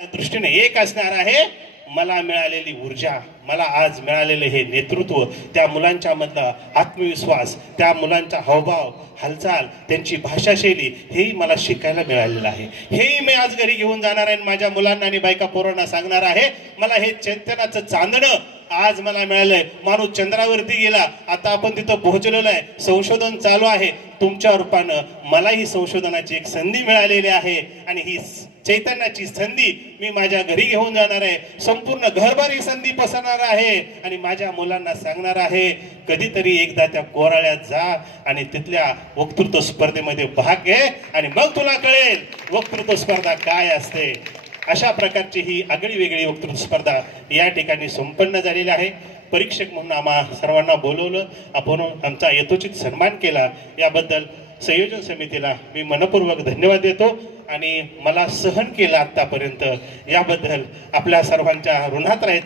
दृष्टीने एक असणार आहे. मला मिळालेली ऊर्जा, मला आज मिळालेले हे नेतृत्व, त्या मुलांच्या मधला आत्मविश्वास, त्या मुलांचा हावभाव, हालचाल, त्यांची भाषाशैली, हेही मला शिकायला मिळालेलं आहे. हेही मी आज घरी घेऊन जाणार आहे. माझ्या मुलांना आणि बायका पोरांना सांगणार आहे, मला हे चैतन्याचं चांदणं आज मला मिळालंय. माणूस चंद्रावरती गेला, आता आपण तिथं पोहोचलेलो आहे, संशोधन चालू आहे. तुमच्या रूपानं मला ही संशोधनाची एक संधी मिळालेली आहे आणि ही चैतन्याची संधी मी माझ्या घरी घेऊन जाणार आहे. संपूर्ण घरभर ही संधी पसरणार आहे आणि माझ्या मुलांना सांगणार आहे, कधीतरी एकदा त्या कोराळ्यात जा आणि तिथल्या वक्तृत्व स्पर्धेमध्ये भाग घे आणि मग तुला कळेल वक्तृत्व स्पर्धा काय असते. अशा प्रकारची ही आगळी वेगळी वक्तृत्व स्पर्धा या ठिकाणी संपन्न झालेली आहे. परीक्षक म्हणून आम्हा सर्वांना बोलवलं, आपण आमचा यथोचित सन्मान केला, याबद्दल संयोजन समितीला मी मनपूर्वक धन्यवाद देतो आणि मला सहन केलं आतापर्यंत, याबद्दल आपल्या सर्वांच्या ऋणात राहायचं.